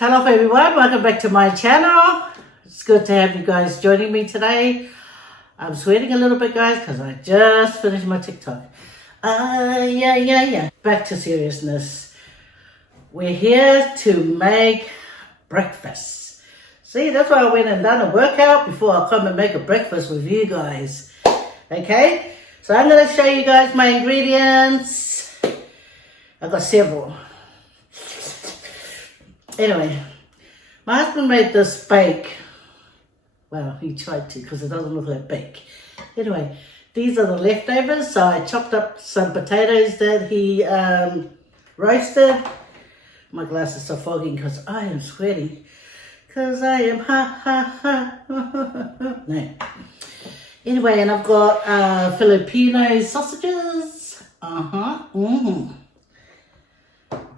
Hello everyone, welcome back to my channel. It's good to have you guys joining me today. I'm sweating a little bit, guys, because I just finished my TikTok. Yeah. Back to seriousness. We're here to make breakfast. See, that's why I went and done a workout before I come and make a breakfast with you guys. Okay, so I'm going to show you guys my ingredients. I've got several. Anyway, my husband made this bake. Well, he tried to because it doesn't look like bake. Anyway, these are the leftovers. So I chopped up some potatoes that he roasted. My glasses are so fogging because I am sweating. Because I am no. Anyway, and I've got Filipino sausages.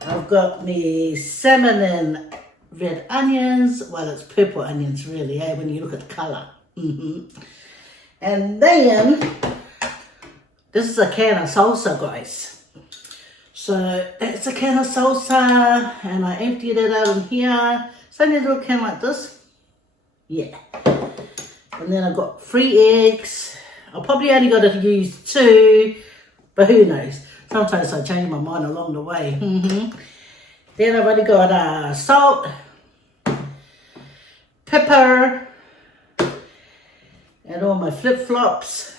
I've got me salmon and red onions. Well, it's purple onions really, when you look at the colour. And then, this is a can of salsa, guys. So, that's a can of salsa, and I emptied it out in here. It's only a little can like this. Yeah. And then I've got 3 eggs. I probably only got to use 2, but who knows. Sometimes I change my mind along the way. Then I've only got salt, pepper, and all my flip-flops.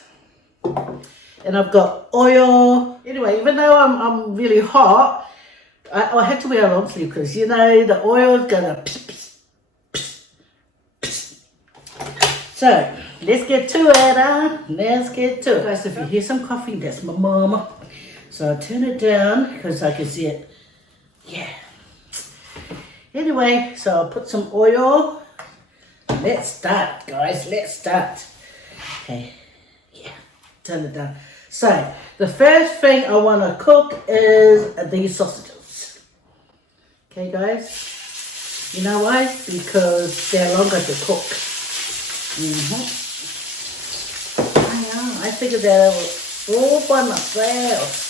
And I've got oil. Anyway, even though I'm really hot, I had to wear a long sleeve because, you know, the oil's gonna So, let's get to it, Let's get to it. Guys, if you hear some coughing, that's my mama. So I'll turn it down because I can see it. Yeah. Anyway, so I'll put some oil. Let's start, guys. Let's start. Okay. Yeah. Turn it down. So the first thing I want to cook is these sausages. Okay, guys. You know why? Because they're longer to cook. I figured that all by myself.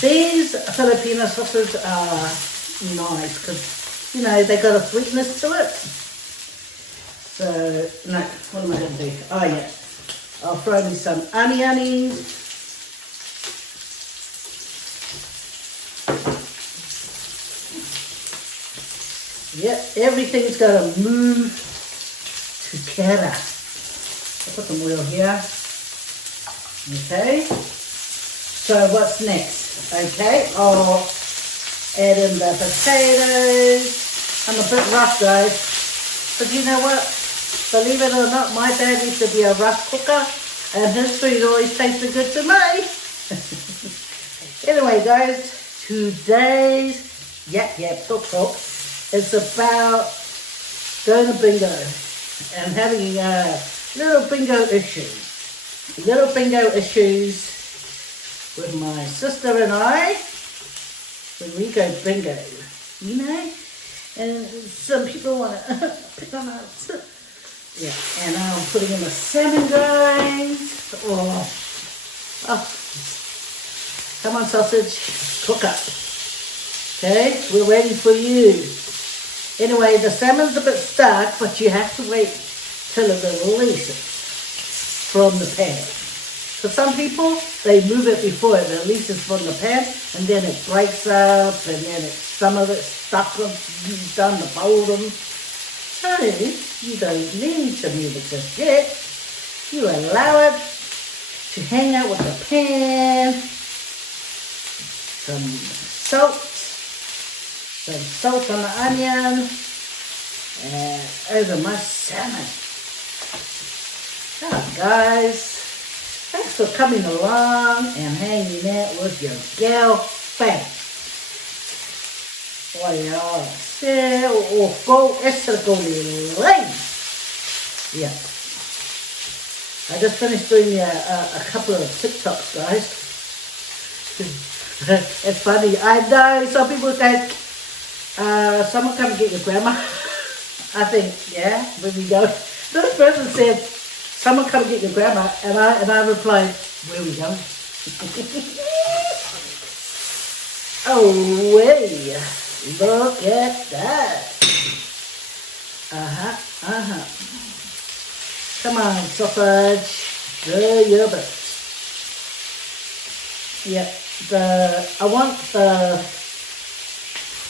These Filipino sausages are nice because, you know, they got a sweetness to it. So, no, what am I going to do? Oh, yeah. I'll throw me some onions. Yep, everything's got to move together. I'll put some oil here. Okay. So what's next? Okay, I'll add in the potatoes. I'm a bit rough, guys. But you know what? Believe it or not, my dad used to be a rough cooker. And his food always tasted good to me. Anyway, guys, today's talk is about going to bingo and having little bingo issues. Little bingo issues with my sister and I when we go bingo, you know, and some people want to pick on us. Yeah, and I'm putting in the salmon, guys. Oh, come on, sausage, cook up. Okay, we're waiting for you. Anyway, the salmon's a bit stuck, but you have to wait till it releases from the pan. For some people, they move it before it releases from the pan, and then it breaks up, and then some of it's stuck down the bottom. So, you don't need to move it just yet. You allow it to hang out with the pan. Some salt on the onion, and over my salmon. Oh, guys. Thanks for coming along and hanging out with your girlfriend. Olha, o go extra go lane. Yeah. I just finished doing a couple of TikToks, guys. It's funny. I know some people say, someone come and get your grandma. I think, yeah, when we go. This person said, someone come and get your grandma, and I replied, where are we going? Oh, way. Look at that. Uh-huh. Come on, sausage. Do your bit. Yeah, I want the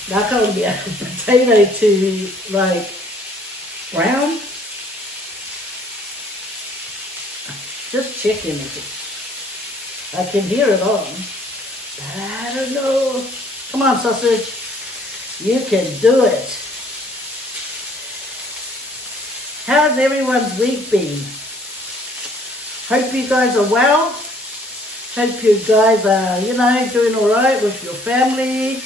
potato to like brown. Just checking if I can hear it on. I don't know. Come on, sausage. You can do it. How's everyone's week been? Hope you guys are well. Hope you guys are, doing all right with your family.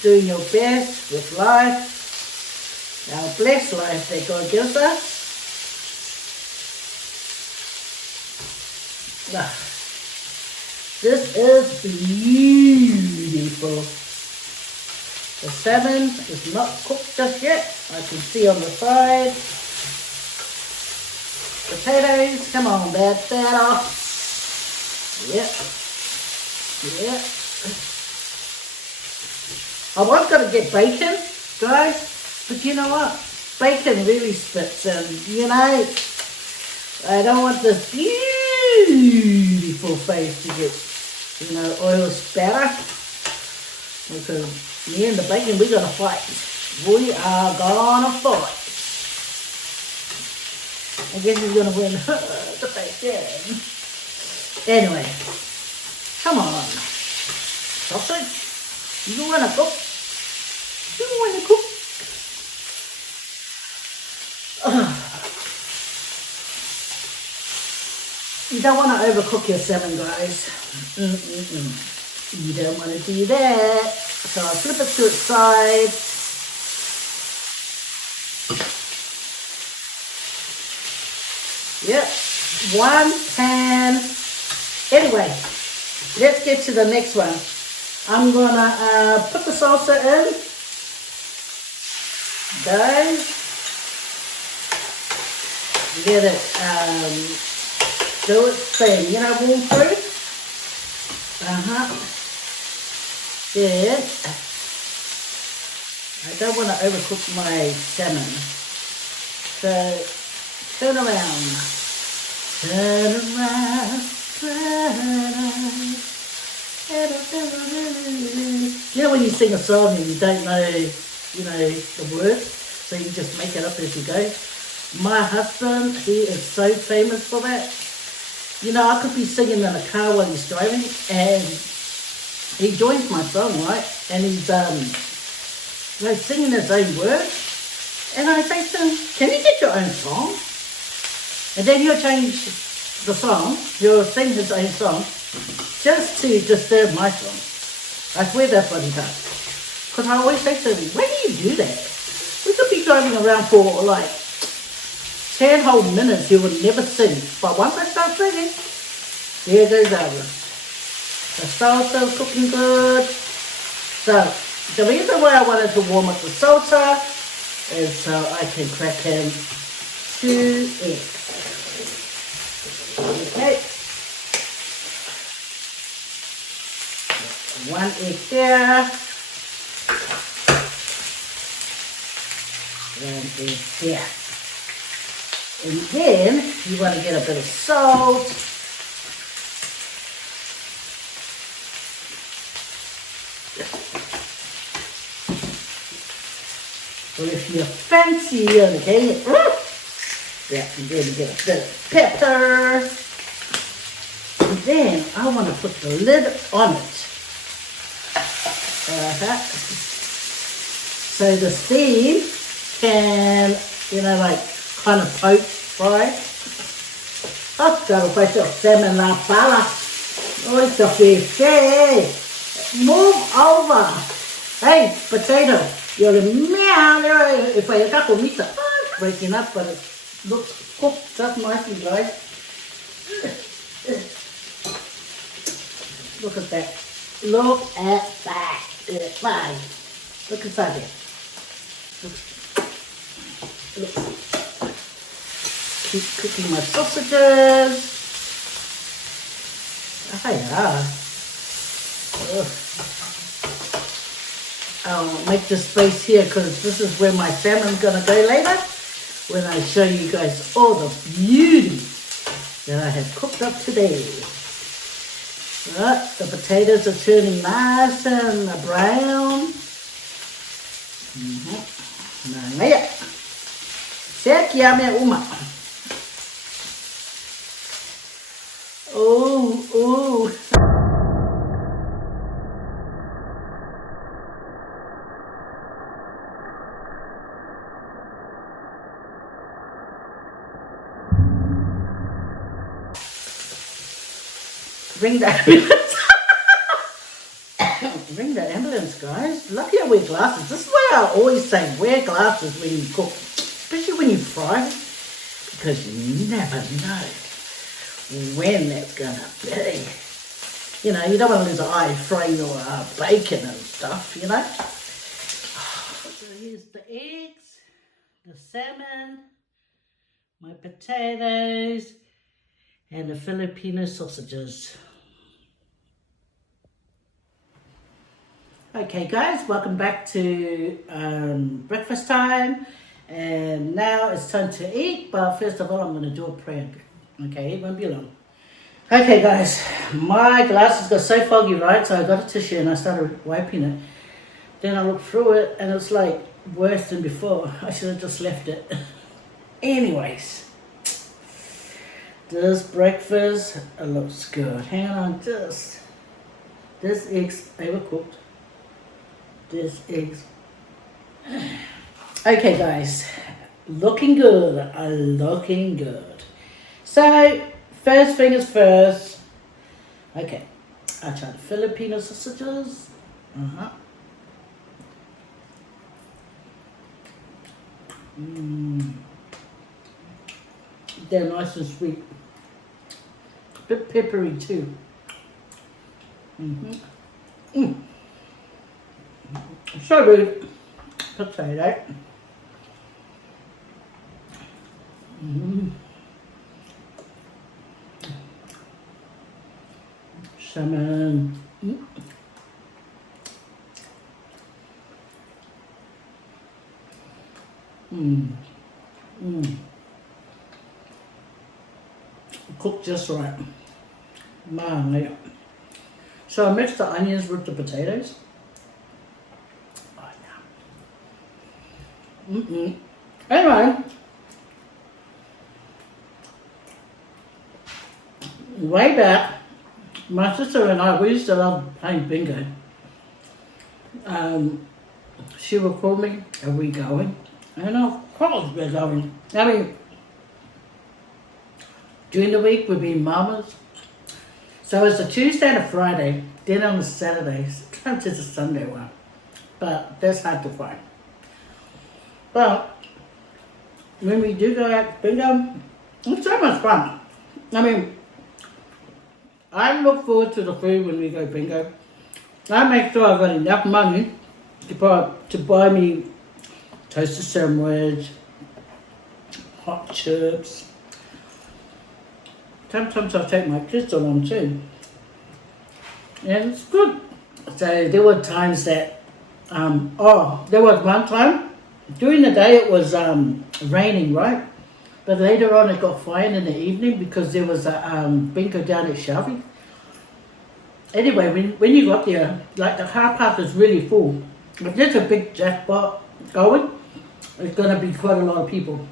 Doing your best with life. Our blessed life that God gives us. This is beautiful. The salmon is not cooked just yet. I can see on the side. Potatoes, come on, bad batter. Yep. Yep. I was going to get bacon, guys, but you know what? Bacon really spits and, I don't want this beautiful face to get, oil spatter. Because me and the bacon, we're going to fight. We are going to fight. I guess he's going to win the bacon. Anyway, come on. Sausage, you want to cook? You want to cook? You don't want to overcook your salmon, guys. You don't want to do that. So I'll flip it to its side. Yep, one pan. Anyway, let's get to the next one. I'm gonna put the salsa in. Guys, let it do its thing. Warm through. Good. I don't want to overcook my salmon. So turn around. Turn around. When you sing a song and you don't know, the words, so you just make it up as you go. My husband, he is so famous for that. I could be singing in a car while he's driving, and he joins my song, right? And he's singing his own words. And I say to him, can you get your own song? And then he'll change the song, he'll sing his own song, just to disturb my song. I swear that's what he does. Because I always say to him, when do you do that? We could be driving around for like 10 whole minutes, he would never sing. But once I start singing, there goes over. The salsa's cooking good. So, the reason why I wanted to warm up the salsa is so I can crack in 2 eggs. Okay. 1 egg there. 1 egg there. And then you want to get a bit of salt. Well, if you fancy, okay, yeah, and then you get a bit of pepper. And then I want to put the lid on it. So the steam can, kind of poke, fry. Quero fazer o salmon na pala. Oi, the fish. Hey, move over. Hey, potato. You're a meow. If I got to meat, breaking up, but it looks cooked just nicely, guys. Look at that. Look at that. It's fine. Look inside there. Look. Keep cooking my sausages. Ah, yeah. I'll make the space here because this is where my salmon's gonna go later when I show you guys all the beauty that I have cooked up today. Right, the potatoes are turning nice and brown. Nangaya. Sekiame uma. Oh. Ring the ambulance. Ring the ambulance, guys. Lucky I wear glasses. This is why I always say wear glasses when you cook, especially when you fry, because you never know when that's gonna be. You know, you don't want to lose an eye frying your bacon and stuff, you know. So here's the eggs, the salmon, my potatoes, and the Filipino sausages. Okay guys, welcome back to breakfast time, and now it's time to eat, but first of all I'm going to do a prayer. Okay, it won't be long. Okay guys, my glasses got so foggy, right, so I got a tissue and I started wiping it. Then I looked through it and it's like worse than before. I should have just left it. Anyways, this breakfast looks good. Hang on, this egg's overcooked. This eggs. Okay guys, looking good, looking good. So first thing is first. Okay, I tried the Filipino sausages. They're nice and sweet, a bit peppery too. So good. Potato. Salmon. Cooked just right. Man, so I mixed the onions with the potatoes. Anyway, way back, my sister and I, we used to love playing bingo. She would call me, are we going? And of course we're going. I mean, during the week we'd be mamas. So it's a Tuesday and a Friday, then on the Saturdays, sometimes it's a Sunday one. But that's hard to find. But when we do go out bingo, it's so much fun. I mean, I look forward to the food when we go bingo. I make sure I've got enough money to buy me toasted sandwich, hot chips. Sometimes I'll take my kids along too. And it's good. So there were times that, there was one time, during the day it was raining, right? But later on it got fine in the evening because there was a bingo down at Shelby. Anyway, when you got there, like the car park is really full. If there's a big jackpot going, it's going to be quite a lot of people.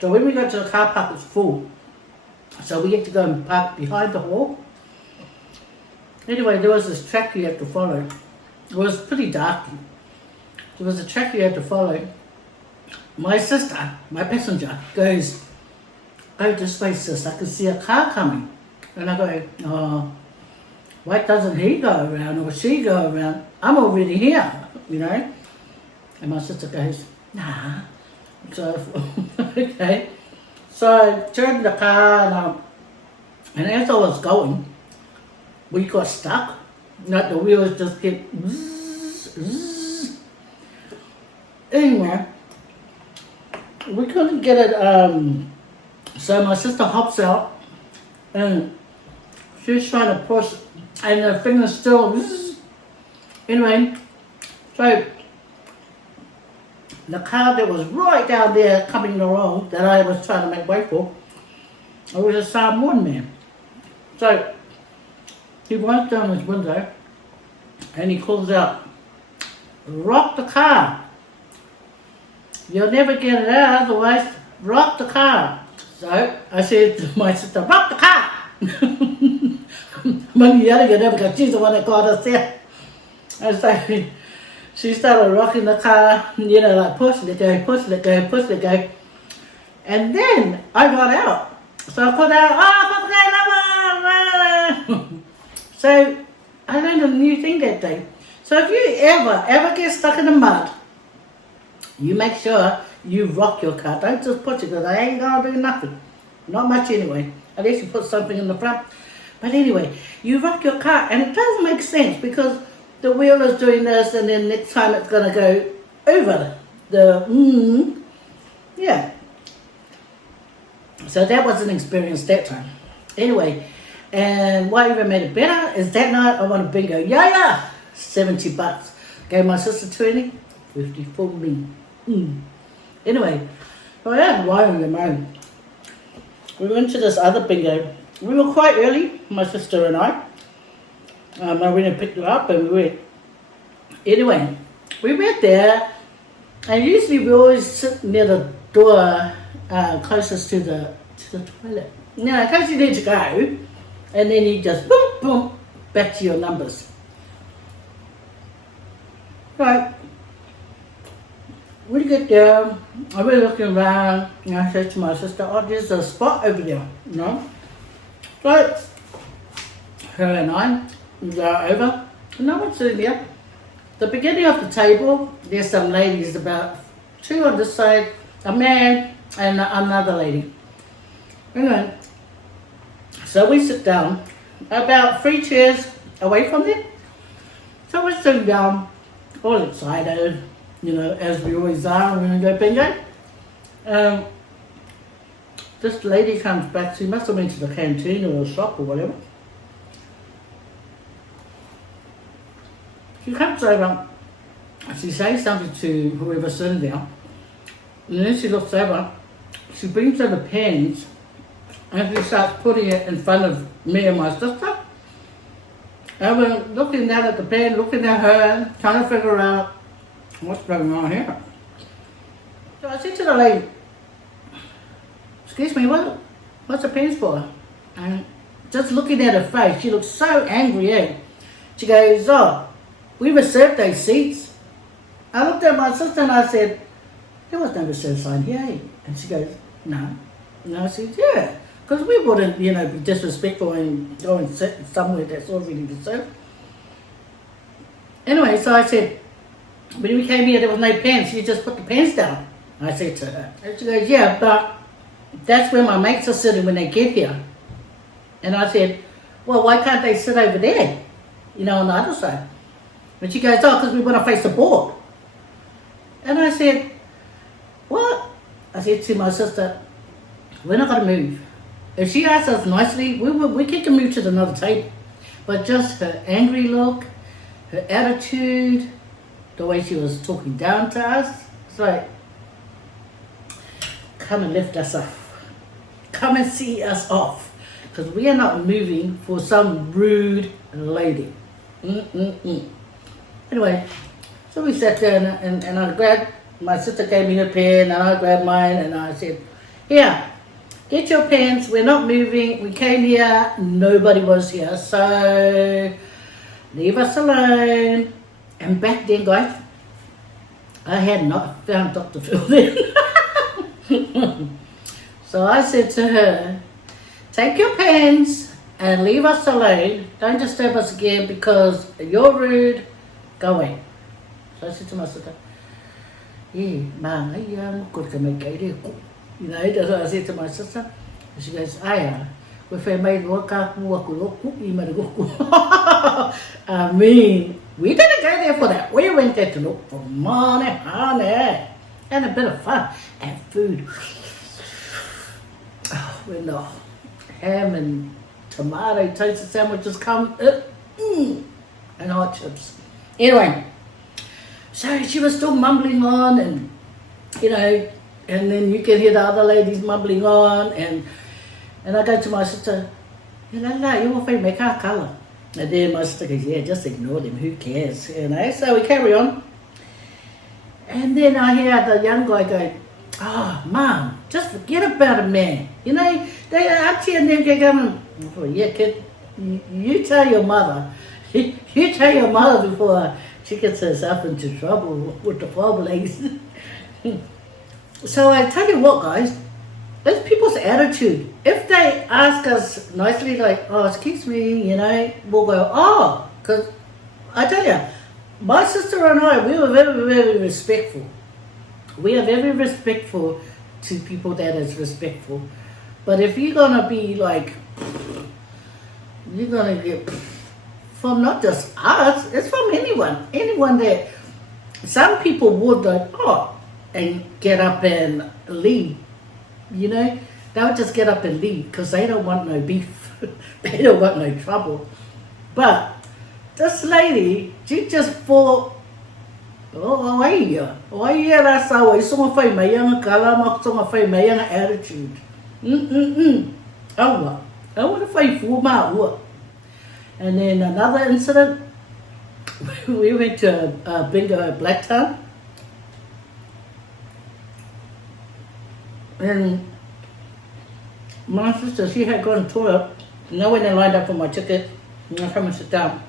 So when we got to the car park, it's full. So we had to go and park behind the hall. Anyway, there was this track you had to follow. It was pretty dark. There was a track you had to follow. My sister, my passenger, goes, "Go this way, sis, I can see a car coming." And I go, "Oh, why doesn't he go around or she go around? I'm already here, you know." And my sister goes, "Nah." So, okay. So I turned the car and as I was going, we got stuck. Not the wheels just kept zzz, zzz. Anyway, we couldn't get it, so my sister hops out and she's trying to push and the finger's still zzz. Anyway, so the car that was right down there coming along that I was trying to make way for, it was a Samoan man. So he wipes down his window and he calls out, "Rock the car. You'll never get it out otherwise. Rock the car." So I said to my sister, "Rock the car." Mummy yelling at her because she's the one that got us there. And so she started rocking the car, you know, like push, let go, push, let go, push, let go. And then I got out. So I put out, so I learned a new thing that day. So if you ever get stuck in the mud, you make sure you rock your car. Don't just push it because I ain't going to do nothing. Not much anyway. Unless you put something in the front. But anyway, you rock your car and it does make sense because the wheel is doing this and then next time it's going to go over the, yeah. So that was an experience that time. Anyway, and what even made it better is that night I won a bingo. Yeah, $70. Gave my sister 20, 50 for me. Anyway, so I had wiring in mind. We went to this other bingo. We were quite early, my sister and I. I went and picked her up and we went. Anyway, we went there and usually we always sit near the door closest to the toilet. Now, in case you need to go, and then you just boom, boom, back to your numbers. Right. We get there, I was looking around, and I said to my sister, "Oh, there's a spot over there, you know." So, her and I go over, and no one's sitting there. The beginning of the table, there's some ladies, about 2 on this side, a man and another lady. Anyway, so we sit down, about 3 chairs away from them. So we're sitting down, all excited, you know, as we always are when we go bingo. This lady comes back, she must have been to the canteen or a shop or whatever. She comes over, she says something to whoever's sitting there, and then she looks over, she brings over pens, and she starts putting it in front of me and my sister. And we're looking down at the pen, looking at her, trying to figure out what's going on here. So I said to the lady, "Excuse me, what's the pens for?" And just looking at her face, she looks so angry, eh? She goes, "Oh, we reserved those seats." I looked at my sister and I said, "There was no reserve sign here, eh?" And she goes, "No." And I said, "Yeah, because we wouldn't, you know, be disrespectful and go and sit somewhere that's already reserved." Anyway, so I said, "When we came here, there was no pens. You just put the pens down." I said to her. And she goes, "Yeah, but that's where my mates are sitting when they get here." And I said, "Well, why can't they sit over there, you know, on the other side?" And she goes, "Oh, because we want to face the board." And I said, "What?" I said to my sister, "We're not going to move. If she asks us nicely, we can move to another table. But just her angry look, her attitude, the way she was talking down to us, it's like, come and lift us up. Come and see us off. Because we are not moving for some rude lady." Anyway, so we sat there and I grabbed, my sister gave me her pen and I grabbed mine and I said, "Here, get your pens, we're not moving, we came here, nobody was here, so leave us alone." And back then, guys, I had not found Dr. Phil then. So I said to her, "Take your pens and leave us alone, don't disturb us again because you're rude, go away." So I said to my sister, "Yeah, ma, good to make it." You know, that's what I said to my sister. And she goes, "Aya, if I made work out, I mean, we didn't go there for that. We went there to look for money, honey, and a bit of fun and food." When the ham and tomato toasted sandwiches come, and hot chips. Anyway, so she was still mumbling on, and you know, and then you can hear the other ladies mumbling on, and I go to my sister, you will find make our colour. And then my sister goes, yeah, just ignore them, who cares, you know. So we carry on. And then I hear the young guy go, oh, Mum, just forget about it, man. You know, they auntie and them get going, oh, yeah, kid, you tell your mother. You tell your mother before she gets herself into trouble with the families. So I tell you what, guys, it's people's attitude. If they ask us nicely, like, oh, excuse me, you know, we'll go, oh, because I tell you, my sister and I, we were very, very respectful. We are very respectful to people that is respectful. But if you're going to be like, you're going to get from not just us, it's from anyone. Anyone that, some people would like, oh, and get up and leave. You know, they would just get up and leave because they don't want no beef. They don't want no trouble. But this lady, she just thought, oh, why that's how I saw my young kalama, saw my young attitude. Oh, I want to fight for my work. And then another incident, we went to a bingo at Blacktown. And my sister, she had gone to the toilet. You know, when they lined up for my ticket, I come and sit down.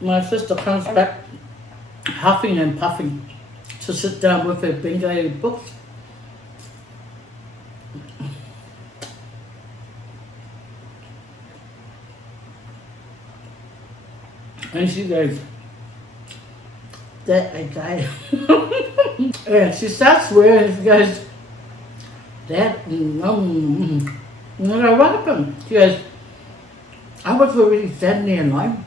My sister comes back huffing and puffing to sit down with her bingo books. And she goes, that I died. And she starts swearing. She goes, that, and I go, what happened? She goes, I was already standing there in line.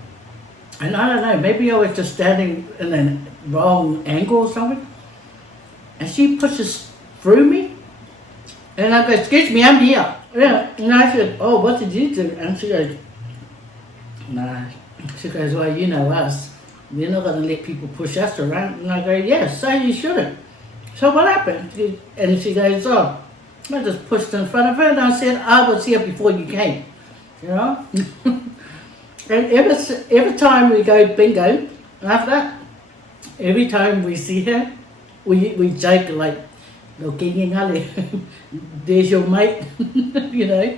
And I don't know, maybe I was just standing in a wrong angle or something. And she pushes through me. And I go, excuse me, I'm here. Yeah. And I said, oh, what did you do? And she goes, nah. She goes, well, you know us. We're not going to let people push us around. And I go, yes, so you shouldn't. So what happened? And she goes, oh, I just pushed in front of her and I said, I was here before you came. You know? And every time we go bingo, after that, every time we see her, we joke like, there's your mate, you know.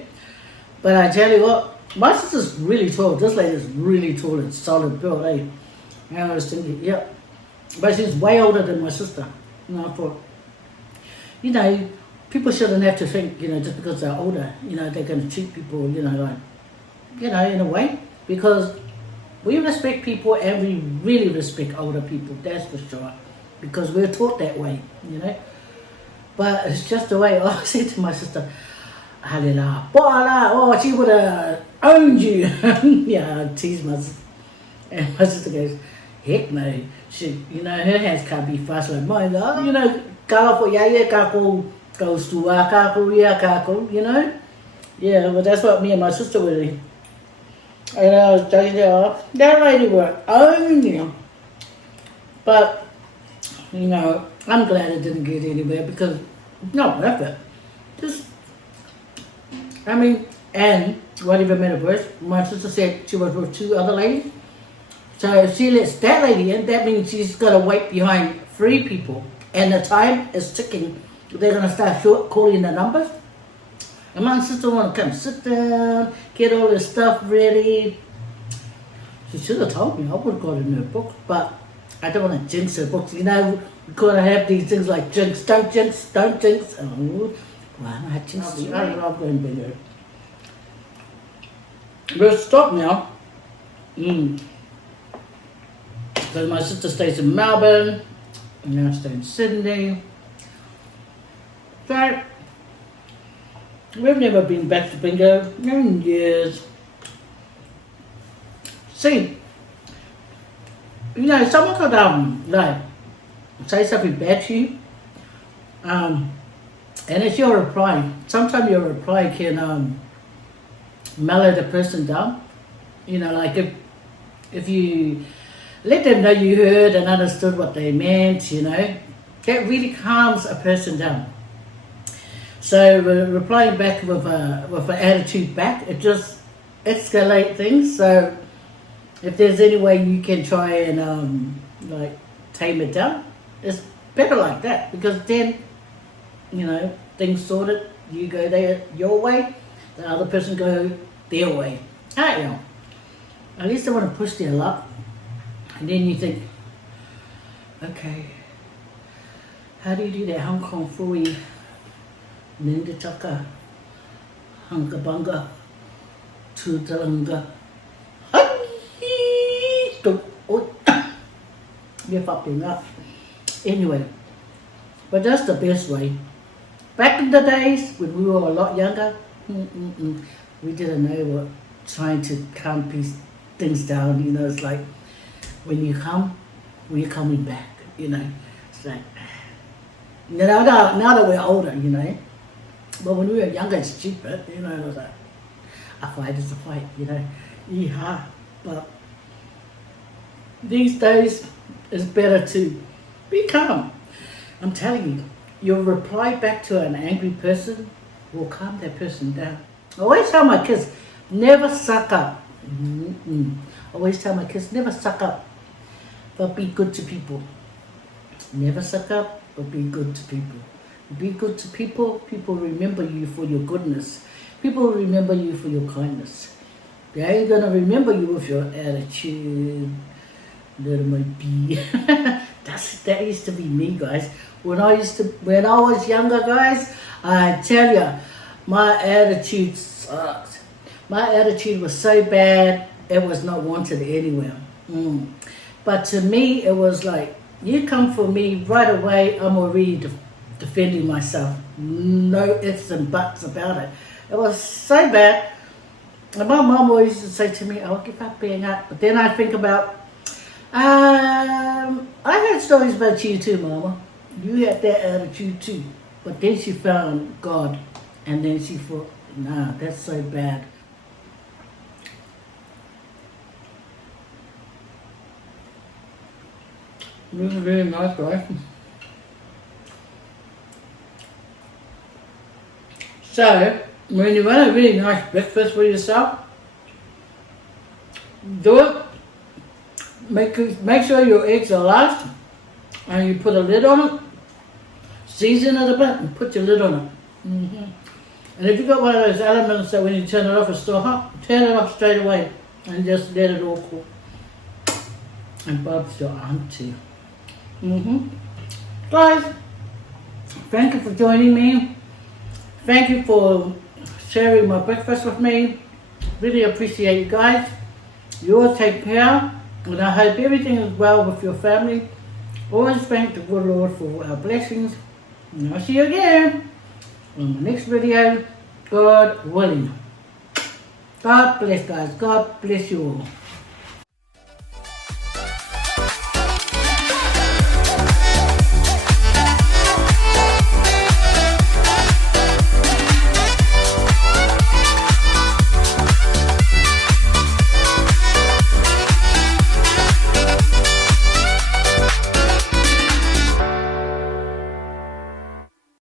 But I tell you what, my sister's really tall. This lady's really tall and solid built, eh? And I was thinking, yeah. But she's way older than my sister. And I thought, you know, people shouldn't have to think, you know, just because they're older, you know, they're going to treat people, you know, like, you know, in a way. Because we respect people and we really respect older people, that's for sure. Because we're taught that way, you know. But it's just the way I said to my sister, oh, she would have owned you. Yeah, I tease my sister. And my sister goes, heck no. She, you know, her hands can't be fast like mine. Oh, you know, kako yaya kako goes to kako ya kako, you know. Yeah, but that's what me and my sister were doing. And I was telling her, that lady were owning you. But, you know, I'm glad it didn't get anywhere because, no, that's it. Just, I mean, and what even made it worse, my sister said she was with two other ladies. So if she lets that lady in, that means she's got to wait behind 3 people. And the time is ticking. They're going to start calling the numbers. And my sister want to come sit down, get all this stuff ready. She should have told me. I would have got in her book, but I don't want to jinx her books. You know, we've got to have these things like jinx, don't jinx, don't jinx. Oh, well, I jinxed you. I don't know, I'm going to be there. We'll stop now. So my sister stays in Melbourne, and now I stay in Sydney. So, we've never been back to bingo in years. See, you know, someone could like say something bad to you, and it's your reply. Sometimes your reply can mellow the person down. You know, like if you let them know you heard and understood what they meant, you know. That really calms a person down. So replying back with an attitude back, it just escalate things. So if there's any way you can try and like tame it down, it's better like that, because then, you know, things sorted. You go there your way, the other person go their way. You know, at least they want to push their luck, and then you think, okay, how do you do that? Hong Kong Fui, Ninda Taka, Hunga Bunga, Tudalunga. You're fucking up. Anyway, but that's the best way. Back in the days when we were a lot younger, we didn't know what trying to calm things down. You know, it's like when you come, we're coming back. You know, it's like now that we're older, you know. But when we were younger and stupid, you know, it was like a fight is a fight. You know, yeah. But these days, it's better to be calm. I'm telling you, your reply back to an angry person will calm that person down. I always tell my kids, never suck up. I always tell my kids, never suck up, but be good to people. Never suck up, but be good to people. Be good to people, people remember you for your goodness. People remember you for your kindness. They ain't gonna remember you with your attitude. Little my bee. That used to be me, guys. When I was younger, guys, I tell you, my attitude sucked. My attitude was so bad, it was not wanted anywhere. But to me, it was like, you come for me right away, I'm already defending myself. No ifs and buts about it. It was so bad. And my mom always used to say to me, I'll give up being up. But then I think about, I heard stories about you too, Mama. You had that attitude too. But then she found God. And then she thought, nah, that's so bad. This is very nice, guys. So, when you want a really nice breakfast for yourself, do it. Make sure your eggs are large, and you put a lid on it. Season it a bit and put your lid on it. And if you've got one of those elements that when you turn it off it's still hot, turn it off straight away and just let it all cool. And Bob's your auntie. Guys, thank you for joining me. Thank you for sharing my breakfast with me. Really appreciate you guys. You all take care. And I hope everything is well with your family. Always thank the good Lord for our blessings. And I'll see you again on the next video, God willing. God bless, guys. God bless you all.